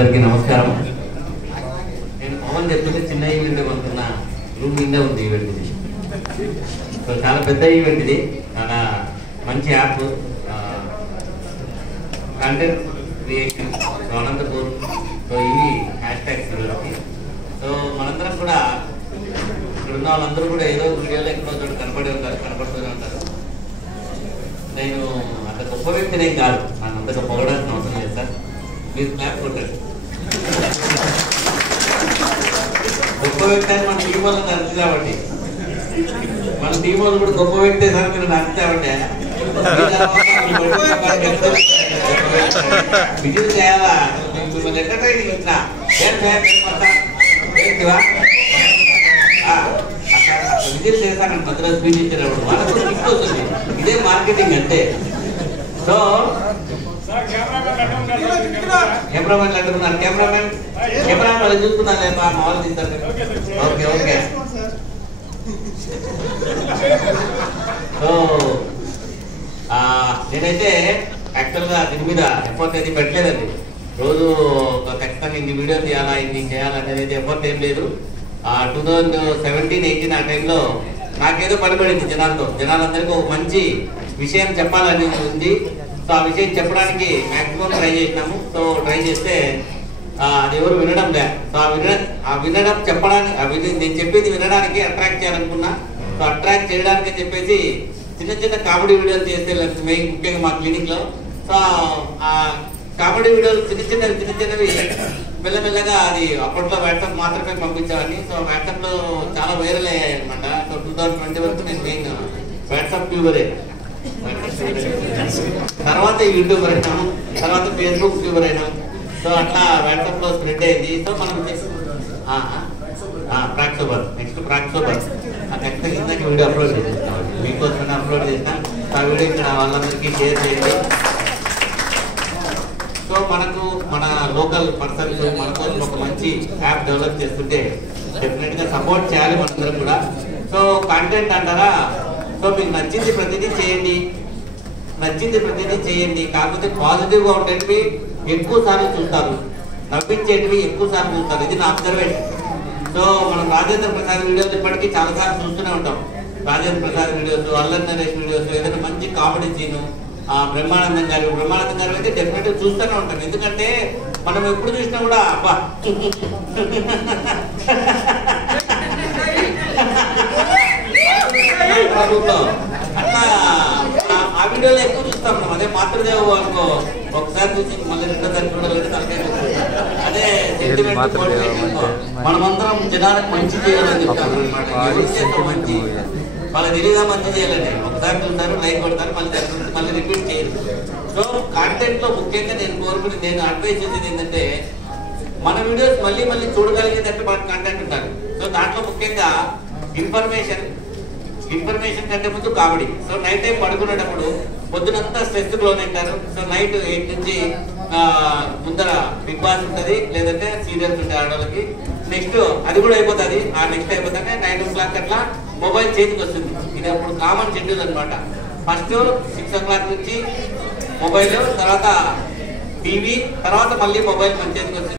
అందరికీ నమస్కారం. నేను పవన్ చెప్తుంటే చిన్న ఈవెంట్ అనుకున్న రూమ్ నిండే ఉంది ఈవెంట్ ఇది. సో చాలా పెద్ద ఈవెంట్ ఇది, చాలా మంచి app, content creation, so Anantapur. So ఇవి హ్యాష్ ట్యాగ్స్ ఈరోజుకి. సో మనందరం కూడా ఇక్కడ ఉన్న వాళ్ళందరూ కూడా ఏదో వీడియోలో ఎక్కడో చోటు కనపడుతూనే ఉంటారు. నేను అంత గొప్ప వ్యక్తినేం కాదు, నన్ను అంతగా పొగడాల్సిన అవసరం లేదు సార్. మీరు క్లాప్ కొట్టండి. గొప్ప వ్యక్తి అని మన టీం వాళ్ళు నచ్చింది కాబట్టి, మన టీం వాళ్ళు కూడా గొప్ప వ్యక్తే సార్ మీరు నచ్చామంటే విజిల్ చేయాలా, మిమ్మల్ని ఎంటర్టైనింగ్ ఇచ్చిన విజిల్ చేశాను మధ్యలో స్పీచ్ ఇచ్చేటప్పుడు వాళ్ళకు గిఫ్ట్ వస్తుంది. ఇదే మార్కెటింగ్ అంటే. సో కెమెరామెన్ అంటున్నారు, కెమెరామెన్ వాళ్ళు చూసుకున్నాను లేదు మా వాళ్ళు తీస్తారు. Okay okay. సో నేనైతే యాక్చువల్గా దీని మీద ఎఫర్ట్ అయితే పెట్టలేదండి. రోజు ఖచ్చితంగా ఇన్ని వీడియో తీయాలా, ఇన్ని చేయాలనేది అయితే ఎఫర్ట్ ఏం లేదు. 2017-18 ఆ టైంలో నాకేదో పడిపడింది జనాలందరికీ ఒక మంచి విషయం చెప్పాలని ఉంది. సో ఆ విషయం చెప్పడానికి మ్యాక్సిమం ట్రై చేసినాము. సో ట్రై చేస్తే అది ఎవరు వినడం లే. సో ఆ వినడం చెప్పడానికి నేను చెప్పేది వినడానికి అట్రాక్ట్ చేయాలనుకున్నా. సో అట్రాక్ట్ చేయడానికి చెప్పేసి చిన్న కామెడీ వీడియోలు చేస్తే ముఖ్యంగా మా క్లినిక్ లో. సో ఆ కామెడీ వీడియోలు చిన్నవి మెల్లమెల్లగా అది అప్పట్లో వాట్సాప్ మాత్రమే పంపించేవాడిని. సో వాట్సాప్ లో చాలా వైరల్ అయ్యాయి అనమాట. సో 2020 వరకు నేను మెయిన్ వాట్సాప్ ట్యూబరే, తర్వాత యూట్యూబర్ అయినాము, తర్వాత ఫేస్బుక్ ట్యూబర్ అయినాం. సో అట్లా వాట్సాప్ లో స్ప్రెడ్ అయింది. సో మనం ప్రాక్సోబర్, నెక్స్ట్ ప్రాక్సోబర్ ఖచ్చితంగా ఇందాక వీడియో అప్లోడ్ చేసేస్తాం, మీకోసం అప్లోడ్ చేస్తాం. ఆ వీడియో ఇక్కడ వాళ్ళందరికీ షేర్ చేయండి. సో మనకు మన లోకల్ పర్సన్స్ మన కోసం ఒక మంచి యాప్ డెవలప్ చేస్తుంటే డెఫినెట్ గా సపోర్ట్ చేయాలి మనందరం కూడా. సో కంటెంట్ అంటారా, సో మీకు నచ్చింది ప్రతిదీ చేయండి. కాకపోతే పాజిటివ్ గా ఉండేవి ఎక్కువ సార్లు చూస్తారు, నవ్వించేటివి ఎక్కువ సార్లు చూస్తారు. ఇది నా అబ్జర్వేషన్. సో మనం రాజేంద్ర ప్రసాద్ వీడియోస్ ఇప్పటికీ చాలా సార్లు చూస్తూనే ఉంటాం. రాజేంద్ర ప్రసాద్ వీడియోస్, అల్లరి నరేష్ వీడియోస్, ఏదైనా మంచి కామెడీ సీను, బ్రహ్మానందం గారు అయితే డెఫినెట్ గా చూస్తూనే ఉంటాం. ఎందుకంటే మనం ఎప్పుడు చూసినా కూడా అబ్బా అట్లా ఆ వీడియోలో ఎక్కువ చూస్తాం మనం. అదే మాతృదేవ అనుకో, ఒకసారి చూసి మళ్ళీ రెండోసారి చూడాలంటే అదే సెంటిమెంట్. మనమందరం జనాలకు మంచి చేయాలని చెప్తాం అనమాట. మంచి వాళ్ళకి తెలియదా మంచి చేయాలండి. ఒకసారి చూస్తారు, లైక్ కొడతారు, మళ్ళీ రిపీట్ చేయరు. సో కాంటెంట్ లో ముఖ్యంగా నేను అడ్వైస్ చేసేది ఏంటంటే మన వీడియోస్ మళ్ళీ చూడగలిగేటట్టు మన కంటెంట్ ఉండాలి. సో దాంట్లో ముఖ్యంగా ఇన్ఫర్మేషన్ కంటే ముందు కామెడీ. సో నైట్ టైం పడుకునేటప్పుడు పొద్దునంతా స్ట్రెస్ లోనే ఉంటారు. సో నైట్ 8 నుంచి ముందర బిగ్ బాస్ ఉంటుంది, లేదంటే సీరియల్స్ ఉంటాయి ఆడవాళ్ళకి. నెక్స్ట్ అది కూడా అయిపోతుంది. ఆ నెక్స్ట్ అయిపోతానే 9 o'clock అట్లా మొబైల్ చేతికి వస్తుంది. ఇది అప్పుడు కామన్ షెడ్యూల్ అనమాట. ఫస్ట్ 6 o'clock నుంచి మొబైల్, తర్వాత టీవీ, తర్వాత మళ్ళీ మొబైల్ మన చేతికి వస్తుంది.